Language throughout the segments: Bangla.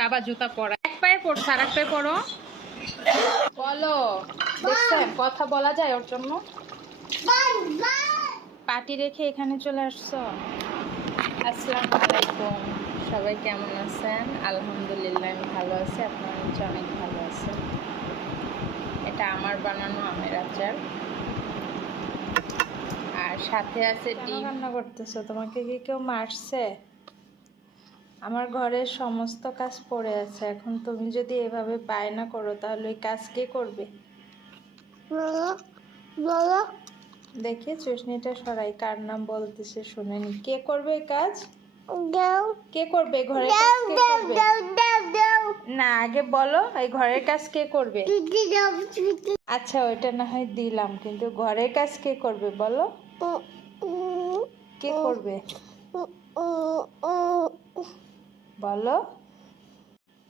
বাবা জুতা পরা। এক পায়ে পড়ছে আর এক পায়ে পড়ো। বলো দেখছেন কথা বলা যায় ওর জন্য? পাটি রেখে এখানে চলে আসছো? আসসালামু আলাইকুম। সবাই কেমন আছেন? আলহামদুলিল্লাহ আমি ভালো আছি। আপনার নিশ্চয়ই অনেক ভালো আছেন। এটা আমার বানানো আমের আচার। আর সাথে আছে ডিম। রান্না করতেছো? তোমাকে কি কেউ মারছে? আমার ঘরের সমস্ত কাজ পড়ে আছে। এখন তুমি যদি এভাবে বায়না করো, তাহলে ওই কাজ কে করবে? দেখি, চুষনিটা সরাই। কার নাম বলতেছে শুনেনি কে করবে কাজ? কে করবে? ঘরের না, আগে বলো, এই ঘরের কাজ কে করবে? আচ্ছা ওইটা না হয় দিলাম, কিন্তু ঘরের কাজ কে করবে বলো? কে করবে? বলো।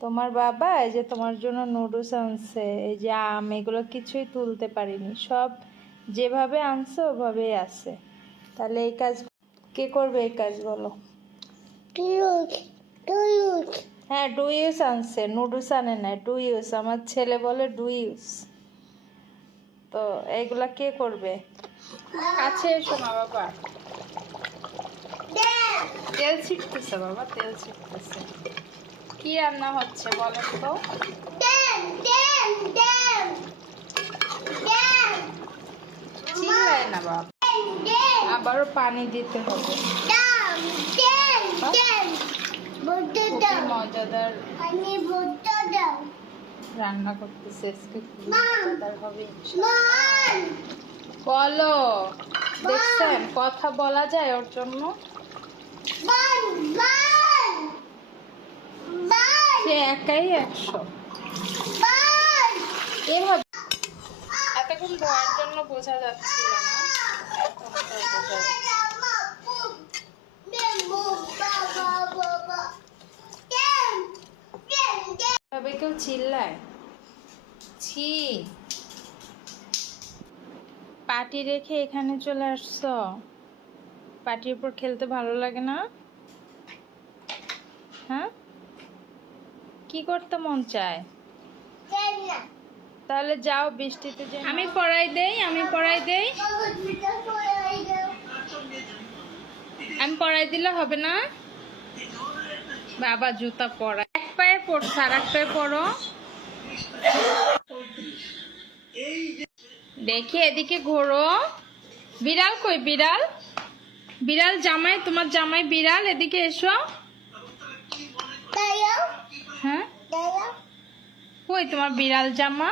তোমার বাবা এই যে তোমার জন্য নুডলস আনছে এই যে আম এগুলো কিছুই তুলতে পারিনি। সব যেভাবে আনছে ওভাবেই আছে। তাহলে এই কাজ কে করবে এই কাজ বলো? হ্যাঁ ডু ইউজ আনছে নুডলস আনে না ডু ইউস আমার ছেলে বলে ডু ইউস তো এইগুলা কে করবে? কাছে এসো না বাবা। তেল ছিটতেছে বাবা তেল ছিটতেছে। কি রান্না হচ্ছে বলেন তো? চিল্লায় না বাবা আবারও পানি দিতে হবে। মজাদার রান্না করতেছে। বলো। দেখছেন কথা বলা যায় ওর জন্য? সে একাই একশো। এভাবে এতক্ষণ জন্য বোঝা যাচ্ছিল না। এখন তো বোঝা যাচ্ছে। এভাবে কেউ চিল্লায়। ছি। পাটি রেখে এখানে চলে আসছো? পাটির উপর খেলতে ভালো লাগে না? হ্যাঁ? কি করতে মন চায়? তাহলে যাও বৃষ্টিতে যে আমি পড়াই দেই আমি পড়াই দেই। আমি পড়াই দিলে হবে না? বাবা জুতা পরা এক পায়ে পড়ছে আর এক পায়ে পড়ো। দেখি এদিকে ঘোরো। বিড়াল কই বিড়াল? বিড়াল জামাই তোমার জামাই বিড়াল এদিকে এসো। হ্যাঁ? কই তোমার বিড়াল জামা?